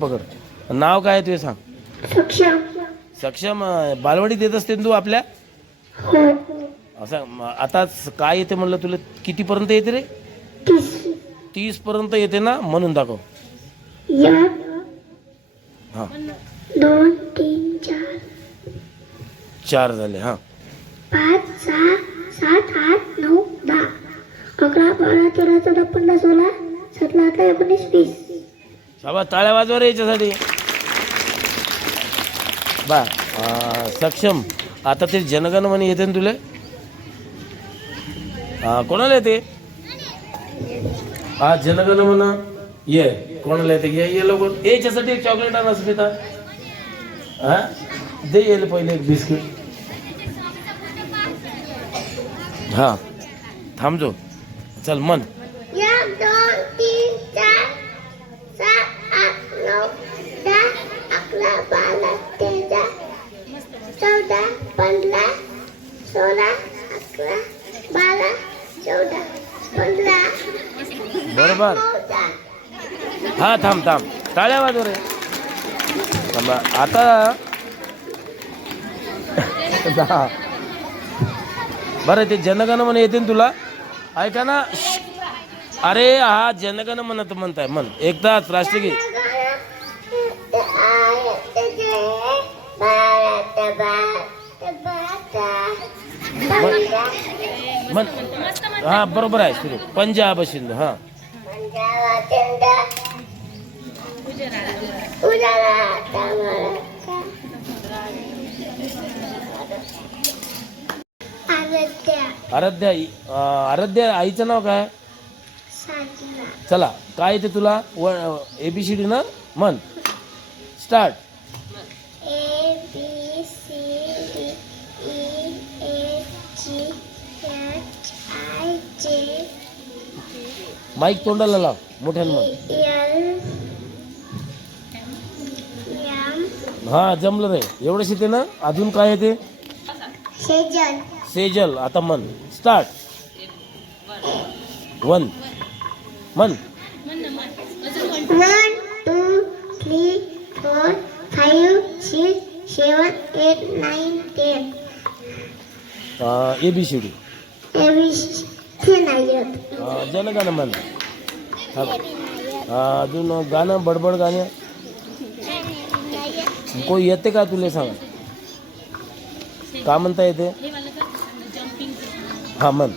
पकड. नाव काय तुझे सांग. सक्षम. सक्षम. बालवाडी देत असते ना तू आपल्या. हो. असं आता काय येते म्हणलं तुला, कितीपर्यंत येते रे. 30 पर्यंत येते ना, म्हणून दाखव. 1 हां 2 3 4 4 झाले. हां 5 6 7 8 9 10 11 12 13 14 15 16 17 18 19 20. बाबा टाळ्या वाजवा रे याच्यासाठी. बा सक्षम. आता ते जनगण म्हणे येते ना तुले. कोणाला येते. हा जनगण म्हणा ये. कोणाला येते ये लवकर. याच्यासाठी एक चॉकलेट आणा स्मिता. हा दे येईल पहिले एक बिस्किट. हा थांबजो. चल मन. 1 2 3 4 7 8 9 10 11 12 13 14 15 16 11 12 14 15 बरोबर. हा थांब थांब. टाळ्या वाजव रे. थांबा आता. बरं ते जनगण मन येते ना तुला. ऐका ना. अरे हा जनगण म्हणत म्हणताय मन एकदाच राष्ट्रगीत. मन हा बरोबर आहे सुरू. पंजाब सिंधू. हा आराध्या. आराध्या आईचं नाव काय. चला काय येते तुला. ABCD ना मन. Start. A B C D E F G H I J mike तोंडाला लाव मोठ्यानं म्हण. L M हा जमलं रे. एवढं शिकते ना. अजून काय येते. सेजल. सेजल. आता मन. स्टार्ट. 1 मन. 1 2 3 4 5 6 7 8 9 10. ABCD. ते नाही येत. जनगण मन. अजून गाणं बडबड गाणं कोण येते का तुला सांग. का म्हणता येते. हा मन.